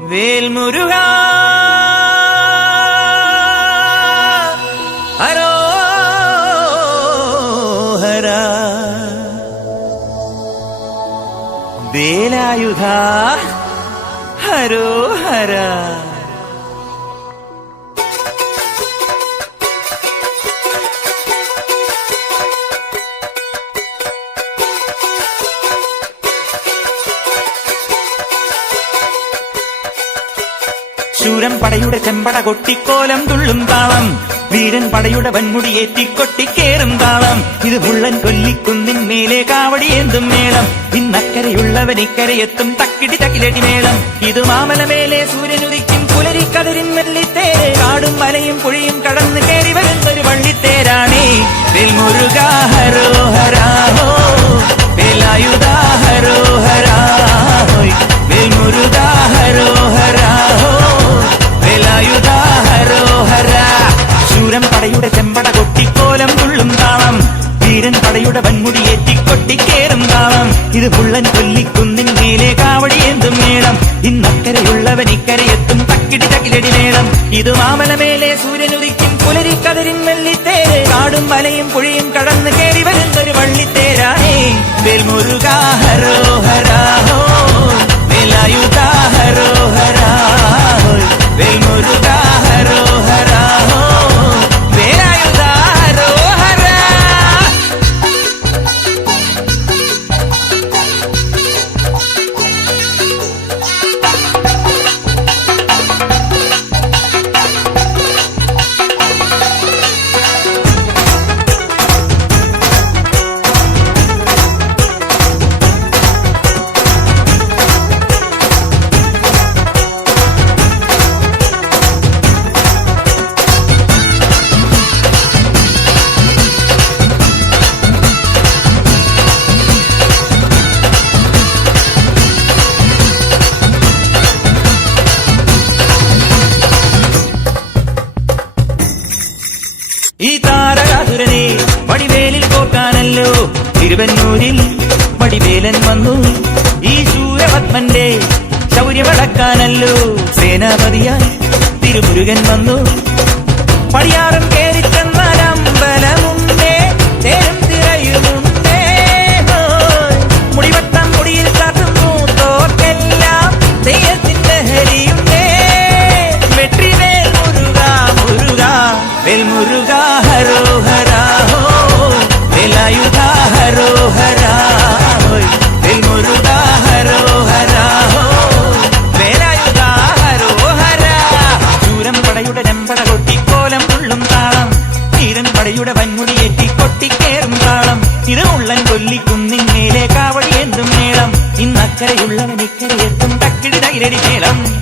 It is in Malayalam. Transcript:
വേൽമുരുകാ ഹരോഹരാ വേലായുധാ ഹരോഹരാ. ശൂരൻ പടയുടെ ചെമ്പട കൊട്ടിക്കോലം തുള്ളും താളം, വീരൻ പടയുടെ വൻമുടിയേറ്റിക്കൊട്ടിക്കേറും താളം. ഇത് മുള്ളൻ കൊല്ലിക്കുന്നിൻ മേലെ കാവടിയേന്തും മേളം. ഇന്നക്കരയുള്ളവൻ ഇക്കരയെത്തും തക്കിടി തകിലടി മേളം. ഇത് മാമലമേലെ സൂര്യനുദിക്കും പുലരിക്കടലിൻ വെള്ളിത്തേര്. കാടും മലയും പുഴയും കടന്ന് കയറി വരുന്നൊരു വള്ളിത്തേരാണേ. വേൽമുരുകാ ഹരോഹരാ ഹോ, വേലായുധാ ഹരോഹരാ ഹോയ്. വേൽമുരുകാ ഹരോഹരാ ഹോ, വേലായുധാ ഹരോഹരാ. ശൂരൻ പടയുടെ ചെമ്പട കൊട്ടിക്കോലം തുള്ളും താളം, വീരൻ പടയുടെ വൻമുടിയേറ്റിക്കൊട്ടിക്കേറും താളം. ഇത് പുള്ളൻ കൊല്ലിക്കുന്നിൻ മേലെ കാവടിയേന്തും മേളം. ഇന്നക്കരയുള്ളവൻ ഇക്കരയെത്തും തക്കിടി തകിലടി മേളം. ഇത് മാമലമേലെ സൂര്യനുദിക്കും പുലരിക്കടലിൻ വെള്ളിത്തേര്. കാടും മലയും പുഴയും കടന്ന് കയറി വരുന്നൊരു വള്ളിത്തേരാണേ. വേൽമുരുകാ ഹരോഹരാ ഹോ, വേലായുധാ ഹരോഹരാ ഹോയ്. വേൽമുരുകാ ഹരോഹരാ ഹോ, വേലായുധാ ഹരോഹരാ. ഈ താരകാസുരനെ വടിവേലിൽ കോർക്കാനല്ലോ തിരുവന്നൂരിൽ വടിവേലൻ വന്നു. ഈ ശൂരപത്മന്റെ ശൗര്യമടക്കാനല്ലോ സേനാപതിയായി തിരുമുരുകൻ വന്നു. പടിയാറും കേറിച്ചെന്നാലമ്പലമുണ്ടേ, തേരും തിരയുമുണ്ടേ. മുടിവട്ടം മുടിയിൽ കാട്ടുന്നു തോർക്കെല്ലാം തെയ്യത്തിന്റെ ഹരിയുണ്ടേ. വെട്രിവേൽ മുരുകാ മുരുകാ, വേൽമുരുകാ ഹരോഹരാ ഹോ, വേലായുധാ ഹരോഹരാ ഹോയ്. വേൽമുരുകാ ഹരോഹരാ ഹോ, വേലായുധാ ഹരോഹരാ. ശൂരൻ പടയുടെ ചെമ്പട കൊട്ടിക്കോലം തുള്ളും താളം, വീരൻ പടയുടെ വൻമുടിയേറ്റിക്കൊട്ടിക്കേറും താളം. ഇത് മുള്ളൻ കൊല്ലിക്കുന്നിൻ മേലെ കാവടിയേന്തും മേളം. ഇന്നക്കരയുള്ളവൻ ഇക്കരയെത്തും തക്കിടി തകിലടി മേളം.